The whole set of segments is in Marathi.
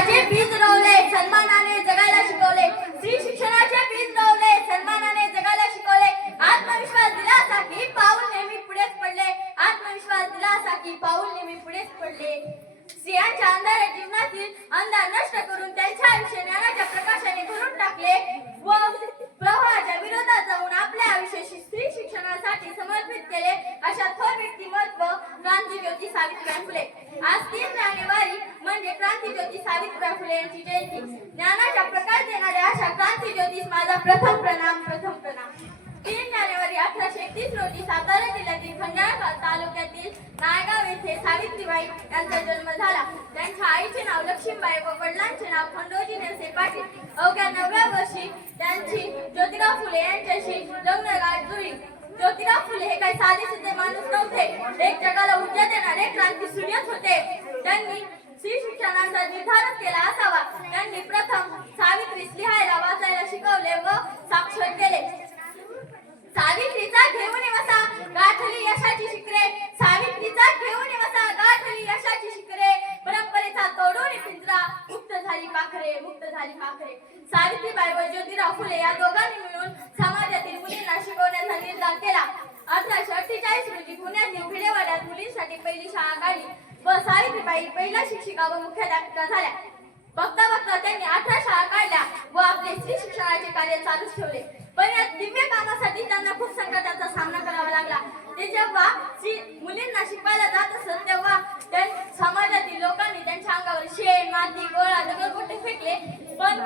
शिक्षणाचे बीज रोवले सन्मानाने जगायला शिकवले. स्त्री शिक्षणाचे बीज रोवले सन्मानाने जगायला शिकवले. आत्मविश्वास दिला असा की पाऊल नेहमी पुढेच पडले. आत्मविश्वास दिला असा की पाऊल नेहमी पुढेच पडले. स्त्रियांच्या अंधाऱ्या जीवनातील अंधार नष्ट करून त्यांच्या आयुष्य ज्ञानाच्या प्रकाशाने भरून टाकले व प्रवाहाच्या विरोधात जाऊन आपल्या आयुष्याशी स्त्री शिक्षणासाठी समर्पित केले. अशा थोर व्यक्तिमत्व क्रांतीज्योती सावित्रीबाई फुले आज तीन जानेवारी म्हणजे क्रांतीज्योती सावित्रीबाई फुले यांची जयंती. ज्ञानाचा प्रकाश देणाऱ्या अशा क्रांती ज्योतिष माझा प्रथम प्रणाम प्रथम प्रणाम. तीन जानेवारी अठराशे एकतीस रोजी सातारा जिल्ह्यातील खंडाळा तालुक्यातील नायगाव येथे सावित्रीबाई यांचा जन्म झाला. त्यांच्या आईचे नाव लक्ष्मीबाई व वडिलांचे नाव खंडोजी नेवसे पाटील. अवघ्या नवव्या वर्षी त्यांची ज्योतिराव फुले यांच्याशी लग्न गाठ जुळली. ज्योतिराव फुले हे काही साधे सुद्धा माणूस नव्हते. एक जगाला ऊर्जा देणारे क्रांती सूर्यच होते. त्यांनी स्त्री शिक्षणाचा निर्धारच केला असावा. त्यांनी प्रथम सावित्रीस लिहायला वाचायला शिकवले व साक्षर केले. सावित्रीचा घेऊन वसा गाठली यशाची शिकरे सावित्रीचा घेऊन वसा गाठली यशाची शिकरे परंपरेचा तोडून पिंजरा. मुक्त झाली पाखरे मुक्त झाली पाखरे. सावित्रीबाई व ज्योतिराव फुले या दोघांनी मिळून समाजातील मुलींना शिकवण्याचा निर्धार केला. अठराशे अठ्ठेचाळीस रोजी पुण्यातील भिडेवाड्यात मुलींसाठी पहिली शाळा काढली. व सावित्रीबाई पहिल्या शिक्षिका व मुख्याध्यापिका झाल्या. बघता बघता त्यांनी अठरा शाळा काढल्या व आपले स्त्री शिक्षणाचे कार्य चालूच ठेवले. पण या दिव्य कामासाठी त्यांना खूप संकटाचा सामना करावा लागला. ते जेव्हा मुलींना शिकवायला जात असत तेव्हा समाजातील लोकांनी त्यांच्या अंगावर शेण माती गोळा दगड दगडगोटे फेकले. पण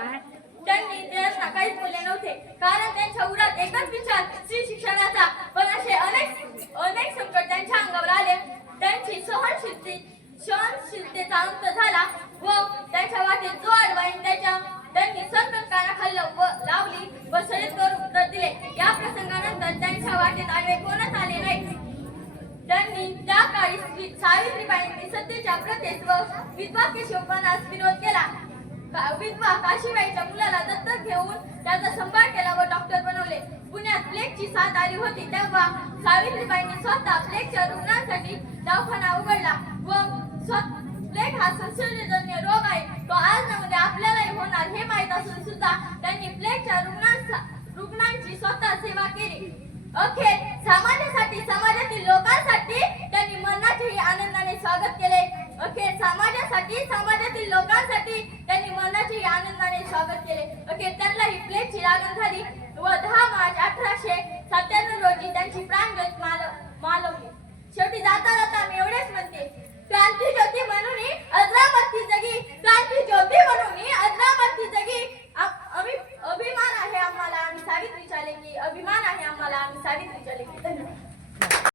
त्यांनी त्यांना काहीच बोलले नव्हते. कारण त्यांच्या उरात एकच विचार स्त्री शिक्षणाचा पण असे अनेक अनेक संकट त्यांच्या अंगावर आले त्यांची सहनशीलते शांत झाला व त्याच्या वाटेत जो अडवाईन त्याच्या त्यांनी सतत कानाखाली व- लावली व सरितकर उत्तर दिले. या प्रसंगानंतर त्यांच्या वाटेत आडवे कोणच आले नाही. त्यांनी त्या काळी श्री- सावित्रीबाईंनी सत्तेच्या प्रथेस व विधवा केशवपणास विरोध केला. विधवा काशीबाईच्या मुलाला दत्तक घेऊन त्याचा सांभाळ केला व डॉक्टर बनवले. पुण्यात प्लेगची साथ आली होती तेव्हा सावित्रीबाईंनी स्वतः प्लेगच्या रुग्णांसाठी दवाखाना उघडला व स्व- हा संसर्गजन्य रोग आहे. तो आज ना उद्या आपल्यालाही होणार हे माहीत असून सुद्धा त्यांनी प्लेगच्या रुग्णांचा रुग्णांची स्वतः सेवा केली. अखेर समाजासाठी समाजातील लोकांसाठी त्यांनी मरणाचेही आनंदाने स्वागत केले. अखेर समाजासाठी समाजातील लोकांसाठी त्यांनी मरणाचेही आनंदाने स्वागत केले. अखेर त्यांनाही प्लेगची लागण झाली व दहा मार्च अठराशे Dali na, dali.